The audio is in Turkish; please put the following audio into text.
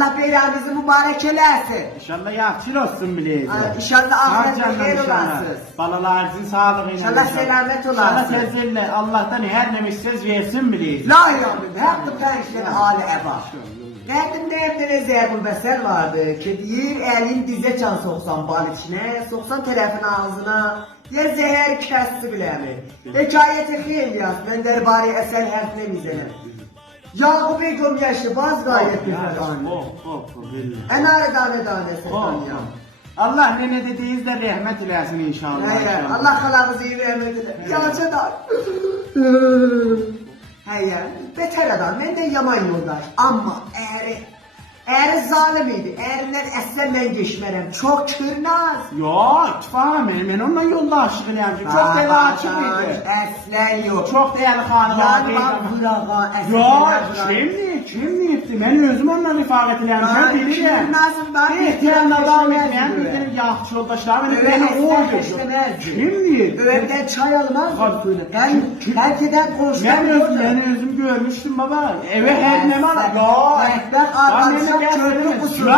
Allah beyrağınızı mübarek eləsin. İnşallah yaxşı olsun bileyim. İnşallah ahirette xeyir olasınız. Balalarınızın sağlığıyla. İnşallah selamet olasın. İnşallah tezgirle Allah'tan her nemiz versin bileyim. La yavrum, hakkı pençlerin hali eba. Geldim de evde zerbul besel vardı. Kediyi elin dize can soksan bal içine, soksan telefon ağzına. Ya zehir kesti bile mi? Hikayeti khil yaz, ben derbari esel harfine mizelim. Yakup Ekom yaşlı baz gayet bir fedani. Enare dane dane sefaniyam. Allah ne dediğiniz de rahmet ilesin inşallah. Allah halağınızı iyi rahmet ilesin. Yalçadan. Hayır, beter adam, ben de yaman yoldaş. Ama eğer zalim idi, eğerler əsləndən geçmərəm, çok kırnaz. Yok, itfam, ben onunla yoldaşlık edeyim. Çok değerli açık idi. Əslen yok. Çok değerli hanım. Yani bak vırağa, Yok, kim neydi? Ben özüm onunla rifaqet edeyim. Ben bilirim. Kırnazım ben. İhtiyarın adam edeyim. Benim yaxşı yoldaşlarım. Öyle əslen Kim neydi? Öğümden çay almaz mı? Herkeden konuşmam. Ben özüm görmüştüm baba. Eve her ne var? Ekmek arkadaşlar çöplük usulü.